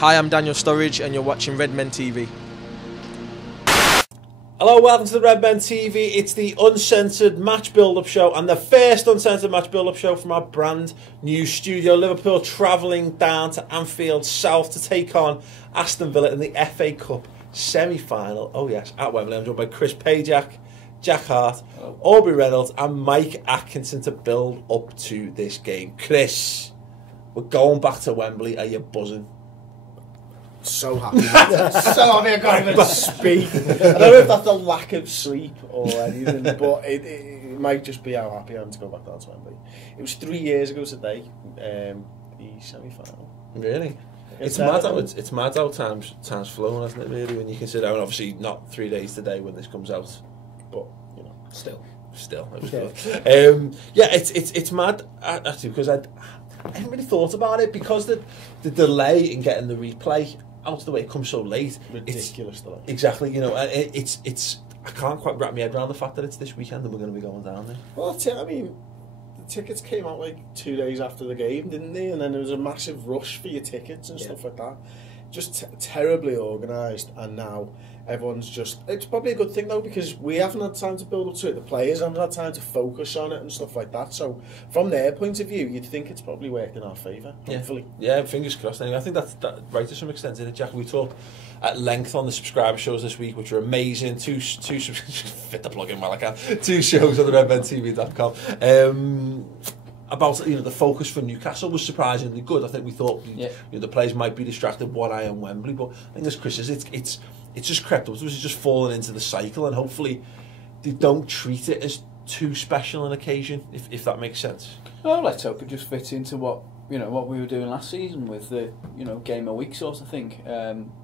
Hi, I'm Daniel Sturridge and you're watching Redmen TV. Hello, welcome to the Redmen TV. It's the Uncensored match build-up show and the first Uncensored match build-up show from our brand new studio. Liverpool travelling down to Anfield South to take on Aston Villa in the FA Cup semi-final. Oh yes, at Wembley. I'm joined by Chris Pajak, Jack Hart, Aubrey Reynolds and Mike Atkinson to build up to this game. Chris, we're going back to Wembley. Are you buzzing? So happy. So happy I can't even speak. I don't know if that's a lack of sleep or anything, but it might just be how happy I am to go back down to Wembley. It was 3 years ago today, the semi-final. Really? It's mad how time's flown, hasn't it, really, when you consider, and obviously not 3 days today when this comes out, but, you know, still, it was good. It's mad, actually, because I hadn't really thought about it, because the delay in getting the replay out of the way, it comes so late. Ridiculous delay. Exactly, you know, it's I can't quite wrap my head around the fact that it's this weekend and we're going to be going down there. Well, I mean, the tickets came out like 2 days after the game, didn't they? And then there was a massive rush for your tickets and stuff like that. Just terribly organised, and now everyone's just... It's probably a good thing though, because we haven't had time to build up to it. The players haven't had time to focus on it and stuff like that. So from their point of view, you'd think it's probably worked in our favour, hopefully. Yeah, fingers crossed. Anyway, I think that's right to some extent, isn't it, Jack? We talked at length on the subscriber shows this week, which are amazing. Two fit the plug in while I can. 2 shows on the redmentv.com. About the focus for Newcastle was surprisingly good. I think we thought the players might be distracted one eye on Wembley, but I think as Chris says, it's just crept up. It's just fallen into the cycle, and hopefully they don't treat it as too special an occasion, if that makes sense. Well, let's hope it just fits into what we were doing last season with the game a week sort of thing.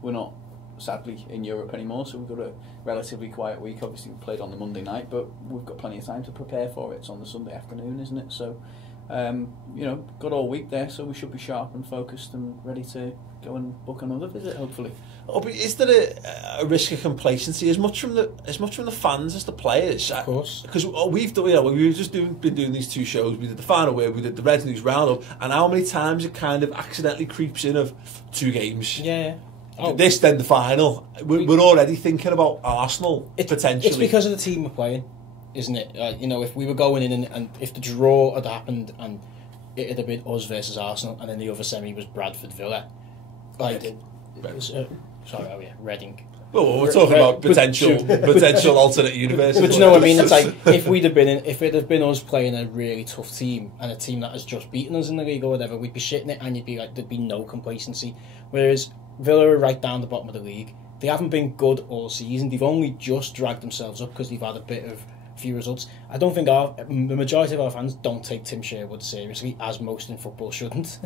We're not sadly in Europe anymore, so we've got a relatively quiet week. Obviously we played on the Monday night, but we've got plenty of time to prepare for it. It's on the Sunday afternoon, isn't it? So got all week there, so we should be sharp and focused and ready to go and book another visit, hopefully. Oh, but is there a risk of complacency as much from the fans as the players? Of course, because we've done, we've just been doing these 2 shows. We did the final where we did the Reds News Roundup, and how many times it kind of accidentally creeps in of 2 games. Yeah. This then the final. We're already thinking about Arsenal potentially. It's because of the team we're playing, isn't it? If we were going in and if the draw had happened and it had been us versus Arsenal, and then the other semi was Bradford Villa, Reading. Reading. Well, we're talking about potential alternate universe. But you know what I mean? It's like if it had been us playing a really tough team and a team that has just beaten us in the league or whatever, we'd be shitting it, and you'd be like, there'd be no complacency. Whereas Villa are right down the bottom of the league. They haven't been good all season. They've only just dragged themselves up because they've had a few results. I don't think the majority of our fans don't take Tim Sherwood seriously, as most in football shouldn't.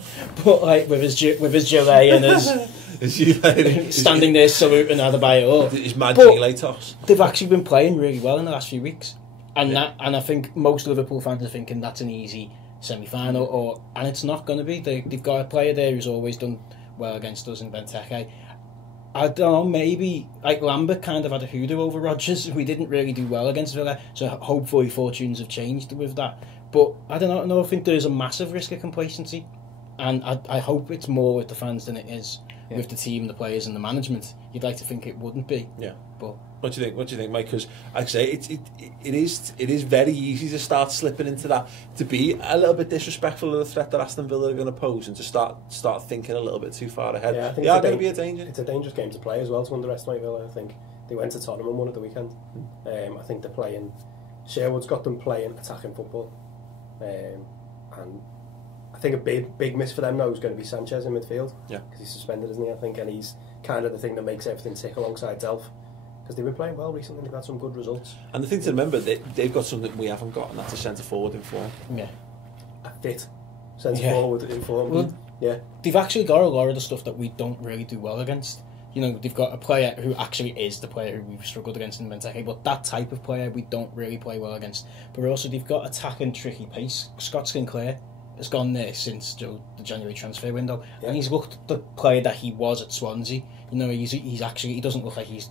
But like with his gilet and his standing there saluting Adebayo, his mad gilet toss. They've actually been playing really well in the last few weeks, and I think most Liverpool fans are thinking that's an easy semi-final, and it's not going to be. They've got a player there who's always done well against us in Benteke. I don't know, maybe like Lambert kind of had a hoodoo over Rodgers. We didn't really do well against Villa, so hopefully fortunes have changed with that. But I don't know, I think there's a massive risk of complacency, and I hope it's more with the fans than it is with the team, the players and the management. You'd like to think it wouldn't be. Yeah. But what do you think, Mike? Because like I say, it is very easy to start slipping into that, to be a little bit disrespectful of the threat that Aston Villa are going to pose, and to start thinking a little bit too far ahead. Yeah, I think going to be a danger. It's a dangerous game to play as well, to underestimate Villa. I think they went to Tottenham and won at the weekend. I think they're playing. Sherwood's got them playing attacking football, and I think a big miss for them now is going to be Sanchez in midfield. Yeah, because he's suspended, isn't he? I think, and he's kind of the thing that makes everything tick alongside Delph. Because they've been playing well recently, they've had some good results. And the thing to remember, they've got something we haven't got, and that's a centre forward in form. Yeah, a fit centre forward in form. Well, they've actually got a lot of the stuff that we don't really do well against. They've got a player who actually is the player who we've struggled against in Benteke, but that type of player we don't really play well against. But also they've got attacking tricky pace. Scott Sinclair has gone there since the January transfer window, and he's looked the player that he was at Swansea. He's actually, he doesn't look like he's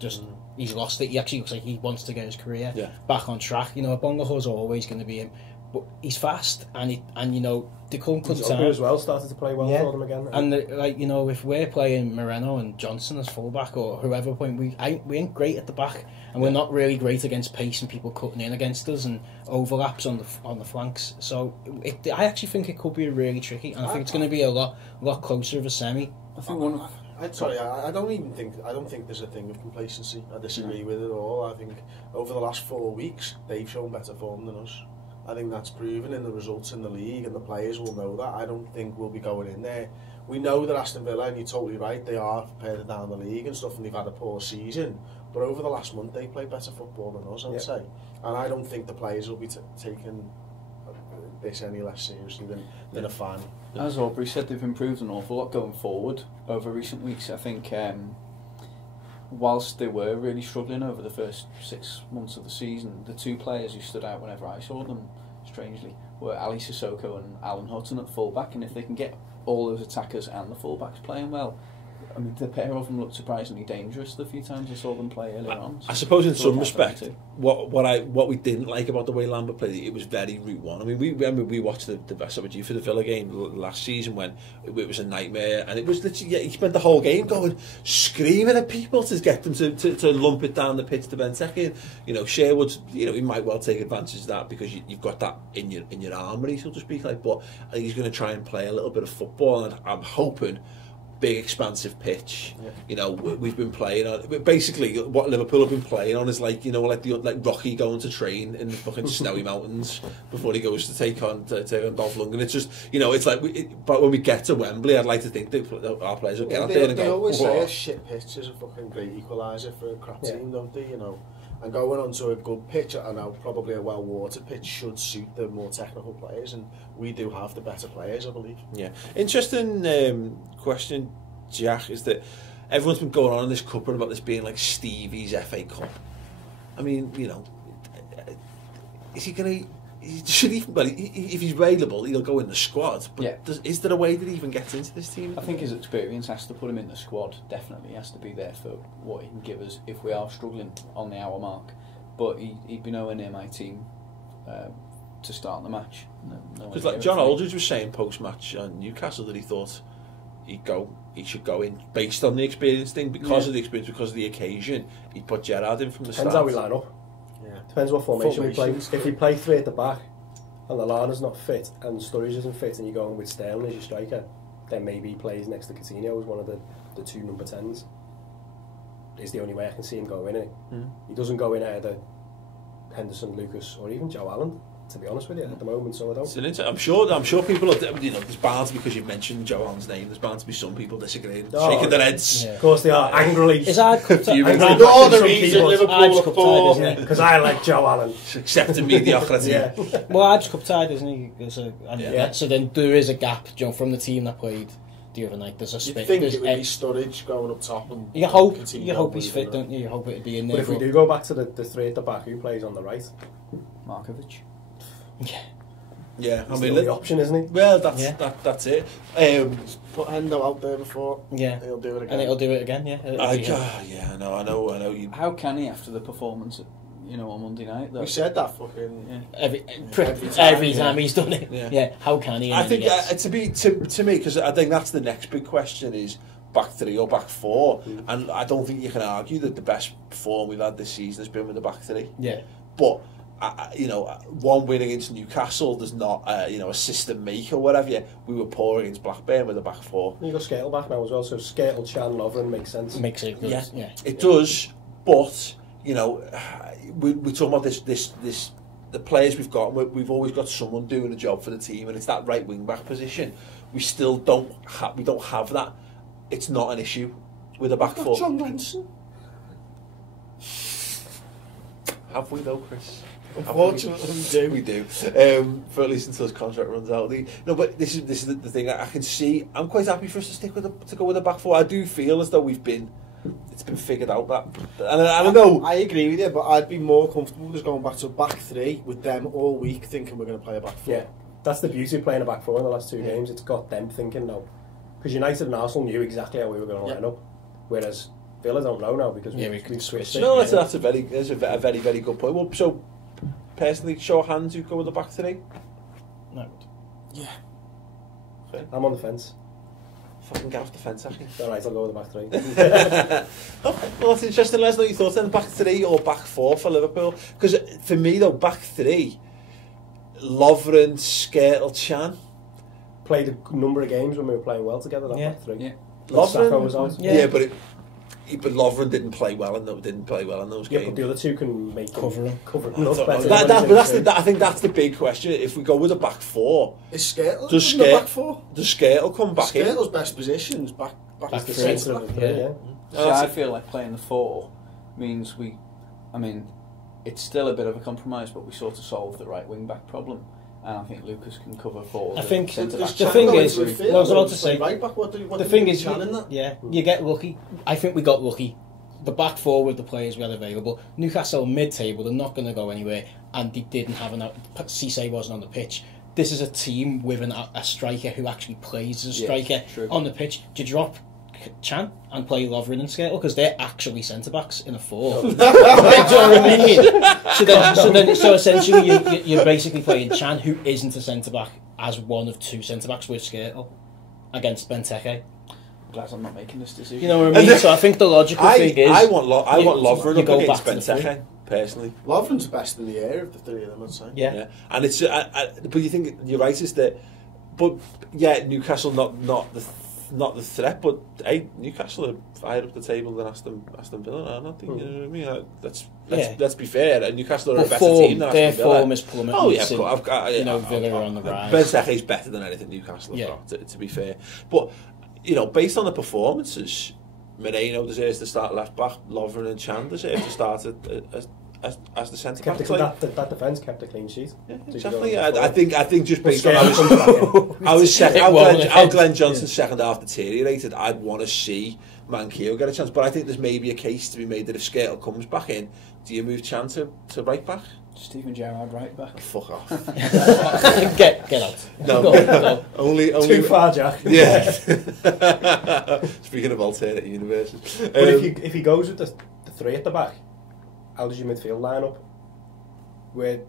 lost it. He actually looks like he wants to get his career back on track. Bongaho's always going to be him, but he's fast, and you know, they come good Aubrey time. as well started to play well for them again. And like, you know, if we're playing Moreno and Johnson as fullback or whoever point, we ain't great at the back, and we're not really great against pace and people cutting in against us and overlaps on the flanks. So I actually think it could be really tricky, and I think it's going to be a lot closer of a semi. I think one of I don't think there's a thing of complacency. I disagree with it at all. I think over the last 4 weeks they've shown better form than us. I think that's proven in the results in the league, and the players will know that. I don't think we'll be going in there. We know that Aston Villa, and you're totally right, they are further down the league and stuff, and they've had a poor season. But over the last month, they played better football than us, I'd say. And I don't think the players will be taking this any less seriously than a fan. As Aubrey said, they've improved an awful lot going forward over recent weeks. I think whilst they were really struggling over the first 6 months of the season, the two players who stood out whenever I saw them, strangely, were Ali Sissoko and Alan Hutton at full-back, and if they can get all those attackers and the full-backs playing well, I mean, the pair of them looked surprisingly dangerous the few times I saw them play earlier on. I suppose in some respect, what we didn't like about the way Lambert played, it was very Route 1. I mean, we watched the SWG for the Villa game last season when it was a nightmare, and it was literally, he spent the whole game screaming at people to get them to lump it down the pitch to Benteke. You know, Sherwood, you know, he might well take advantage of that because you've got that in your armoury, so to speak. Like, but I think he's going to try and play a little bit of football, and I'm hoping big expansive pitch. You know, we've been playing on basically what Liverpool have been playing on is like, you know, like Rocky going to train in the fucking snowy mountains before he goes to take on Dolph Lundgren. It's just, you know, it's like but when we get to Wembley, I'd like to think that our players will get out there and go. They always say a shit pitch is a fucking great equaliser for a crap team, don't they? You know, and going onto a good pitch, and now probably a well-watered pitch, should suit the more technical players, and we do have the better players, I believe. Yeah. Interesting question, Jack, is that everyone's been going on in this cup about this being like Stevie's FA Cup. I mean, you know, is he going to... Should he, well, if he's available, he'll go in the squad. But is there a way that he even gets into this team? I think his experience has to put him in the squad. Definitely, he has to be there for what he can give us if we are struggling on the hour mark. But he'd be nowhere near my team to start the match. Because like John Aldridge was saying post-match on Newcastle that he thought he should go in based on the experience thing, because of the experience, because of the occasion. He'd put Gerrard in from the start. Depends how we line up. Depends what formation we play. If you play three at the back and Lallana's not fit and Sturridge isn't fit and you're going with Sterling as your striker, then maybe he plays next to Coutinho as one of the two number 10s. Is the only way I can see him go in it. He doesn't go in either Henderson, Lucas, or even Joe Allen, to be honest with you, at the moment. So I don't. I'm sure people are, you know, there's bound to, because you've mentioned Joe Allen's name, there's bound to be some people disagreeing, shaking their heads. Of course they are, angrily. Is that the reason Liverpool Cup tied, isn't it? Because I like Joe Allen. Accepting mediocrity. Well, Arch Cup tied, isn't he? So then there is a gap, you know, from the team that played the other night. There's a split. You think it would be Sturridge going up top, and you hope he's fit, don't you? You hope it'd be in there. But if we do go back to the three at the back, who plays on the right? Markovic. Yeah, I mean, the option, isn't he? Well, that's it. Put Hendo out there before. Yeah, he'll do it again. And he'll do it again. I know. How can he after the performance, you know, on Monday night? Though? We said that fucking every time he's done it. Yeah, how can he? I think to me, because I think that's the next big question is back three or back four, and I don't think you can argue that the best form we've had this season has been with the back three. Yeah, but. You know, one win against Newcastle does not, you know, a system make or whatever. We were poor against Blackburn with the back four. You got Skrtel back now as well, so Skrtel, Chan, Lovren makes sense. Makes it good. Yeah. It does. But you know, we're talking about this. The players we've got. We've always got someone doing a job for the team, and it's that right wing back position. We still don't have that. It's not an issue with a back four. John Ransom. Have we though, Chris? Unfortunately, we do. For at least until his contract runs out. But this is the thing. I can see. I'm quite happy for us to go with the back four. I do feel as though it's been figured out that. And I don't know. I agree with you, but I'd be more comfortable just going back to a back three with them all week, thinking we're going to play a back four. Yeah, that's the beauty of playing a back four in the last two games. It's got them thinking now, because United and Arsenal knew exactly how we were going to line up, whereas Villa don't know now because we've switched it. No, that's a very very good point. Well, so personally, show of hands, who go with the back three? No. Yeah. I'm on the fence. Fucking get off the fence, actually. Alright, I'll go with the back three. Well, that's interesting. Let us know your thoughts then. Back three or back four for Liverpool? Because for me, though, back three, Lovren, Skrtel, Chan. Played a number of games when we were playing well together, that Yeah. back three. Yeah. Sacco was on. Yeah, but Lovren didn't play well in those Yeah, games. but the other two can make Cover him. Cover I him. don't know. I think that's the big question. If we go with a back four, Is Skrtel does in the back four? Skrtel come back in? Skrtel's best position is back Back the three. centre of the three, Yeah. So I feel like playing the 4 means it's still a bit of a compromise, but we sort of solved the right wing back problem, and I think Lucas can cover 4. I think Does the Chan thing go is, into midfield what I was or about to does he play say, right back? What the do thing you is, do with Chan in that? yeah, you get lucky. I think we got lucky. The back four with the players we had available. Newcastle mid-table, they're not going to go anywhere, and they didn't have enough. Cisse wasn't on the pitch. This is a team with a striker who actually plays as a striker on the pitch. Do you drop Chan and play Lovren and Skrtel because they're actually centre backs in a 4? Do you know what I mean? So essentially, you're basically playing Chan, who isn't a centre back, as one of 2 centre backs with Skrtel against Benteke. I'm glad I'm not making this decision. You know what I mean? So I think the logical thing is I want Lovren you up go against back to the Benteke, personally. Lovren's the best in the air of the three of them, I'd say. Yeah. And it's but you think you're right, is that, but yeah, Newcastle not the threat, but hey, Newcastle are higher up the table than Aston Villa. I don't think, you know what I mean. Let's be fair. And Newcastle are a better team than their Aston Villa. form is plummeting. Oh yeah, you know, Villa are on the rise. Benteke's better than anything Newcastle have got, to be fair. But you know, based on the performances, Moreno deserves to start left back. Lovren and Chan deserve to start as the centre back. That defence kept a clean sheet. Yeah, exactly. I think just based on Skrtel how Glenn Johnson's second half deteriorated, I'd want to see Manquillo get a chance. But I think there's maybe a case to be made that if Skrtel comes back in, do you move Chan to right back? Steven Gerrard right back. Fuck off. Get out. No, Go. only too far, Jack. Yeah. Speaking of alternate universes, But if he goes with the 3 at the back, how does your midfield line up? Where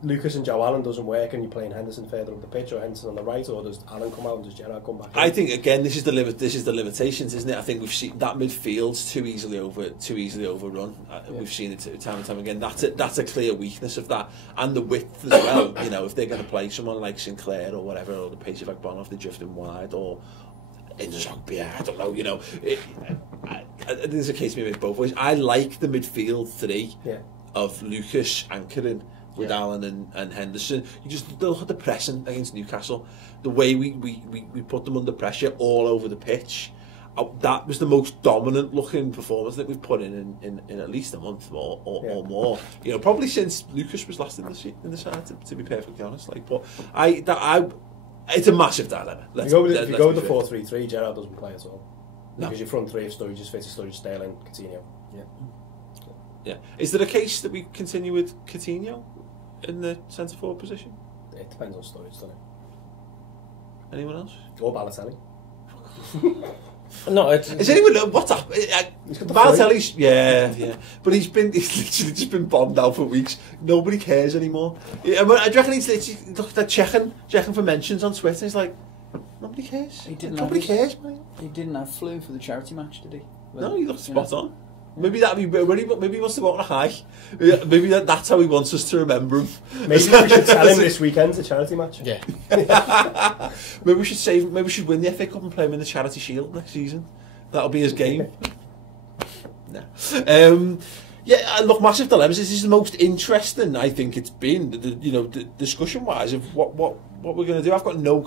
Lucas and Joe Allen doesn't work, and you're playing Henderson further up the pitch, or Henderson on the right, or does Allen come out and does Gerrard come back in? I think again this is the limitations, isn't it? I think we've seen that midfield's too easily overrun. We've seen it time and time again. That's a clear weakness of that, and the width as well. You know, if they're going to play someone like Sinclair or whatever, or the pace of Bonhoff, they're drifting wide, or Inzaghi, I don't know. You know, there's a case to be made both ways. I like the midfield 3 of Lucas anchoring with Allen and Henderson. You just look at the pressing against Newcastle, the way we put them under pressure all over the pitch. That was the most dominant looking performance that we've put in at least a month or more. You know, probably since Lucas was last in the side. To be perfectly honest, but it's a massive dilemma. If you go with the 4-3-3, Gerrard doesn't play at all. Because your front 3 of Sturridge is fit to Sturridge, Sterling, Coutinho. Yeah. Is there a case that we continue with Coutinho in the centre forward position? It depends on Sturridge, doesn't it? Anyone else? Or Balotelli. No, is anyone what's up? Balotelli's but he's literally just been bombed out for weeks. Nobody cares anymore. Do you reckon he's literally looked at checking for mentions on Twitter? He's like, nobody cares. Nobody cares, man. He didn't have flu for the charity match, did he? No, he looked spot on. Maybe that'd be maybe he wants to go on a high. Maybe that's how he wants us to remember him. Maybe we should tell him this weekend's a charity match. Yeah. Maybe we should maybe we should win the FA Cup and play him in the Charity Shield next season. That'll be his game. No. Look, massive dilemmas. This is the most interesting I think it's been. The discussion wise of what we're going to do. I've got no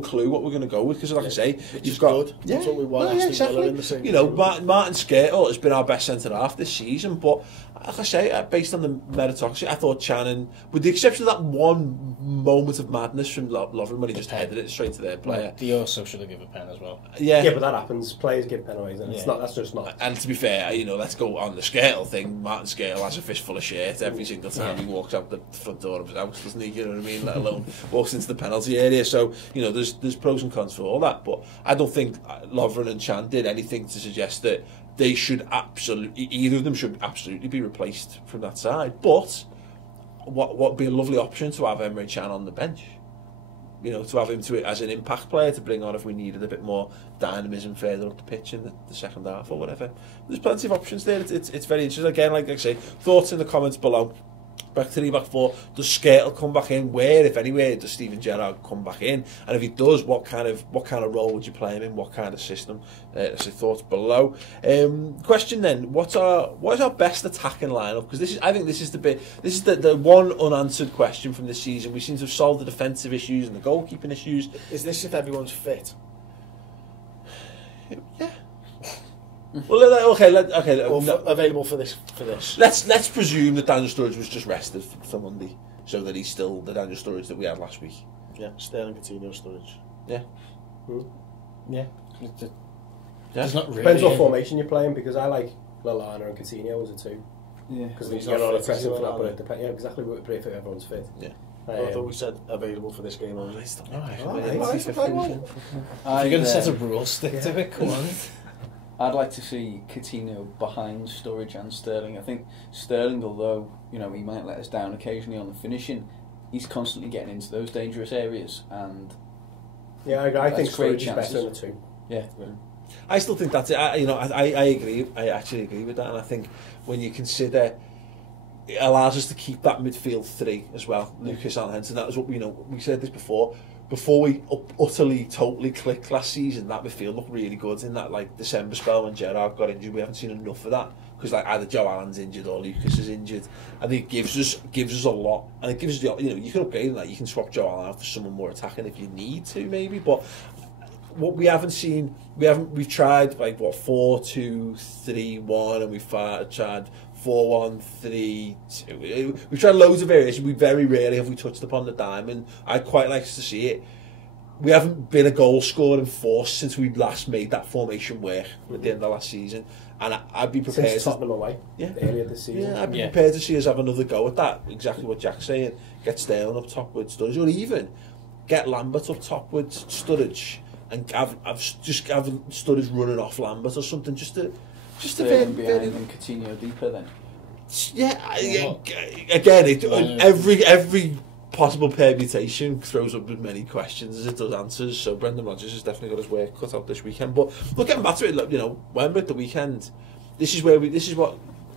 clue what we're going to go with because, like I say, you've got that's what we want. Exactly. In the same Martin Skrtel has been our best centre half this season, but like I say, based on the meritocracy, I thought Chan, with the exception of that one moment of madness from Lovren when he just headed it straight to their player. He also should have given a pen as well. Yeah, but that happens. Players give penalties, and that's just not. And to be fair, let's go on the Skrtel thing. Martin Skrtel has a fistful of shit every single time he walks out the front door of his house, doesn't he? You know what I mean? Let alone walks into the penalty area. So there's pros and cons for all that, but I don't think Lovren and Chan did anything to suggest that they should either of them should absolutely be replaced from that side. But what would be a lovely option to have Emre Can on the bench. You know, to have him as an impact player to bring on if we needed a bit more dynamism further up the pitch in the second half or whatever. There's plenty of options there. It's very interesting. Again, like I say, thoughts in the comments below. Back 3, back 4. Does Skrtel come back in? Where, if anywhere, does Steven Gerrard come back in? And if he does, what kind of role would you play him in? What kind of system? That's your thoughts below. Question then: what is our best attacking lineup? Because I think this is the one unanswered question from this season. We seem to have solved the defensive issues and the goalkeeping issues. Is this if everyone's fit? Yeah. Well, okay. Available for this. Let's presume that Daniel Sturridge was just rested for Monday, so that he's still the Daniel Sturridge that we had last week. Yeah, Sterling, Coutinho, Sturridge. Yeah. Yeah. It's not really. Depends what formation you're playing, because I like Lallana and Coutinho as a 2. Yeah. Because He's you're not not fit, pressing is for he, that, but Lallana? it depends. Yeah, exactly. What we if everyone's fit. Yeah. I thought we said available for this game only. If you're going to set a rule, stick to it. Come on. I'd like to see Coutinho behind Sturridge and Sterling. I think Sterling, although he might let us down occasionally on the finishing, he's constantly getting into those dangerous areas. And yeah, I think great Sturridge is better than a 2. Yeah. I still think that's it. I agree. I actually agree with that, and I think when you consider, it allows us to keep that midfield 3 as well. Lucas and Henson. That was what we said this before. Before we utterly, totally clicked last season, that midfield looked really good in that December spell when Gerrard got injured. We haven't seen enough of that because either Joe Allen's injured or Lucas is injured. I think it gives us a lot, and it gives us you can upgrade that. You can swap Joe Allen out for someone more attacking if you need to, maybe. But what we haven't seen, we've tried 4-2-3-1, and we've tried 4-1-3-2. We've tried loads of variations. We very rarely have we touched upon the diamond. I'd quite like to see it. We haven't been a goal scoring force since we last made that formation work at the end of last season, and I'd be prepared. Since Tottenham away, earlier this season. Yeah, I'd be prepared to see us have another go at that. Exactly what Jack's saying. Get Sterling up top with Sturridge, or even get Lambert up top with Sturridge, and have Sturridge running off Lambert or something, just to behind and Coutinho deeper then. Yeah, again, every possible permutation throws up as many questions as it does answers. So Brendan Rodgers has definitely got his work cut out this weekend. But look, getting back to it, when we're at the weekend, this is what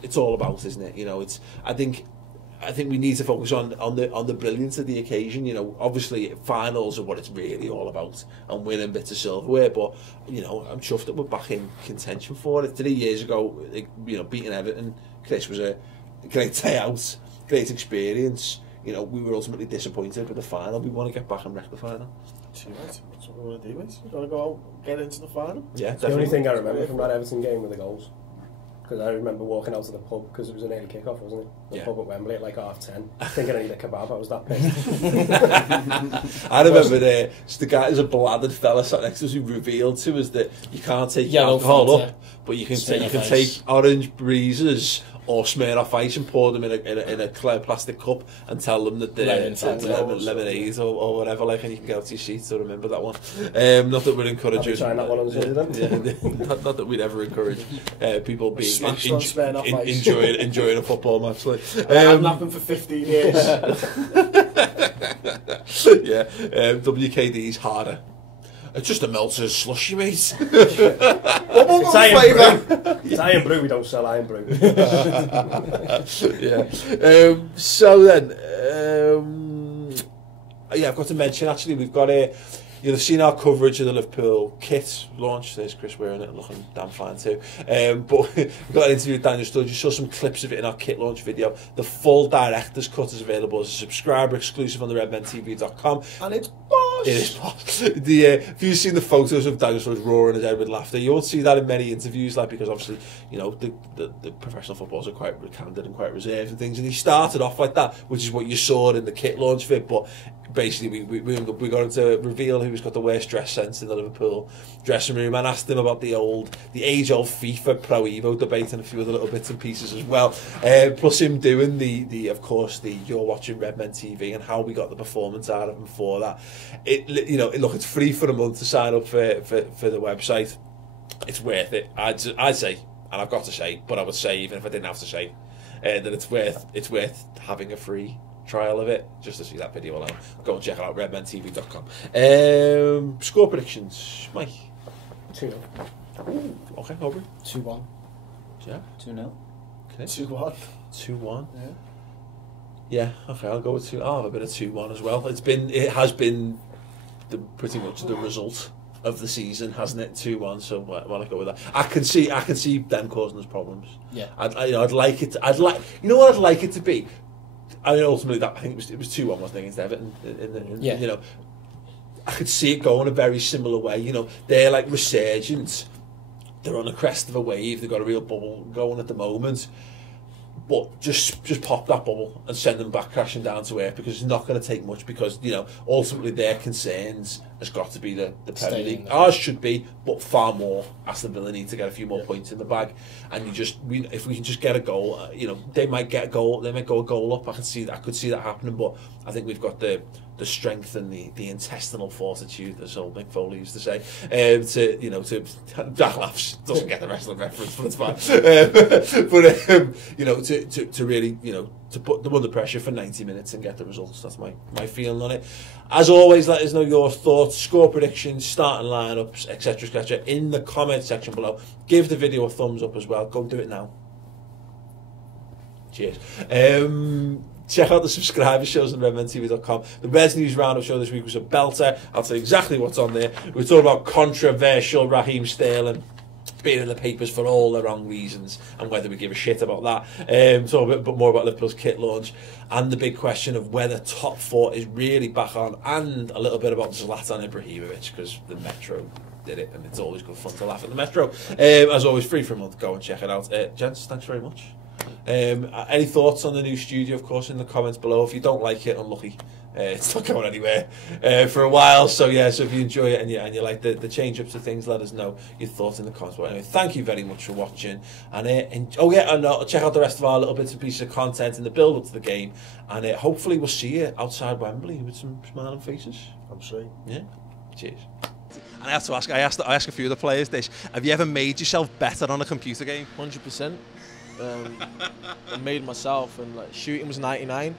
it's all about, isn't it? I think we need to focus on the brilliance of the occasion. Obviously finals are what it's really all about, and winning bits of silverware. But I'm chuffed that we're back in contention for it. 3 years ago, beating Everton, Chris, was a great day out, great experience. We were ultimately disappointed with the final. We want to get back and wreck the final. That's what we want to do, mate. We've got to go out, get into the final. Yeah, the only thing I remember from that Everton game were the goals. Because I remember walking out to the pub, because it was an early kick-off, wasn't it? The pub at Wembley at 10:30, thinking I need a kebab. I was that pissed. I remember the guy, there's a blathered fella sat next to us who revealed to us that you can't take alcohol up, but you can take orange breezes or Smirnoff Ice and pour them in a clear plastic cup and tell them that they're lemonade or whatever, and you can go to your seat. So remember that one. Not that we're encouraging. Trying that one on Sunday then. Not that we'd ever encourage people being enjoying a football match. I'm napping for 15 years. WKD's harder. It's just a Meltzer's slushy, mate. It's Iron Brew. We don't sell Iron Brew. So then, I've got to mention, actually, we've got you'll have seen our coverage of the Liverpool kit launch. There's Chris wearing it, looking damn fine too. But we've got an interview with Daniel Sturridge. You saw some clips of it in our kit launch video. The full director's cut is available as a subscriber exclusive on the RedmenTV.com. And it's boss! It is boss. If you've seen the photos of Daniel Sturridge roaring his head with laughter, you won't see that in many interviews, because obviously, the professional footballers are quite candid and quite reserved and things. And he started off like that, which is what you saw in the kit launch vid. But basically, we got him to reveal who's got the worst dress sense in the Liverpool dressing room, and asked him about the age-old FIFA Pro Evo debate and a few other little bits and pieces as well. Plus him doing the You're Watching Redmen TV and how we got the performance out of him for that. Look, it's free for a month to sign up for the website. It's worth it. I'd say, and I've got to say, but I would say even if I didn't have to say, that it's worth having a free trial of it, just to see that video alone. Go and check it out, redmentv.com. Score predictions, Mike. 2-0. Okay, Aubrey. 2-1. Yeah. 2-0. Okay. 2-1. 2-1. Yeah. Yeah. Okay, I'll go with 2. I'll have a bit of 2-1 as well. It has been pretty much the result of the season, hasn't it? 2-1. So why don't I go with that? I can see them causing us problems. Yeah. I'd like it. You know what I'd like it to be. I mean, ultimately, I think it was 2-1, wasn't it, against Everton? Yeah. You know, I could see it going a very similar way. You know, they're like resurgent. They're on the crest of a wave. They've got a real bubble going at the moment. But just pop that bubble and send them back crashing down to earth, because it's not going to take much, because, you know, ultimately their concerns has got to be the Premier League. Ours should be, but far more. Aston Villa need to get a few more points in the bag, and if we can just get a goal, you know, they might get a goal, they might go a goal up. I could see that happening, but I think we've got the strength and the intestinal fortitude, as old Mick Foley used to say, to Jack laughs, doesn't get the wrestling reference, but it's fine. You know, to really, you know, to put them under pressure for 90 minutes and get the results. That's my feeling on it. As always, let us know your thoughts, score predictions, starting lineups, etc., in the comment section below. Give the video a thumbs up as well. Go do it now. Cheers. Check out the subscriber shows on redmentv.com. The Reds News Roundup show this week was a belter. I'll tell you exactly what's on there. We're talking about controversial Raheem Sterling being in the papers for all the wrong reasons, and whether we give a shit about that. Talk a bit more about Liverpool's kit launch, and the big question of whether top 4 is really back on, and a little bit about Zlatan Ibrahimovic, because the Metro did it, and it's always good fun to laugh at the Metro. As always, free for a month. Go and check it out. Gents, thanks very much. Any thoughts on the new studio, of course, in the comments below. If you don't like it, unlucky. It's not going anywhere for a while. So yeah, so if you enjoy it and you like the change ups of things, let us know your thoughts in the comments. But anyway, thank you very much for watching. And check out the rest of our little bits and pieces of content in the build up to the game. And hopefully we'll see you outside Wembley with some smiling faces. I'm sure. Yeah. Cheers. And I have to ask, I ask a few of the players this: have you ever made yourself better on a computer game? 100%. I made myself, and like shooting was 99.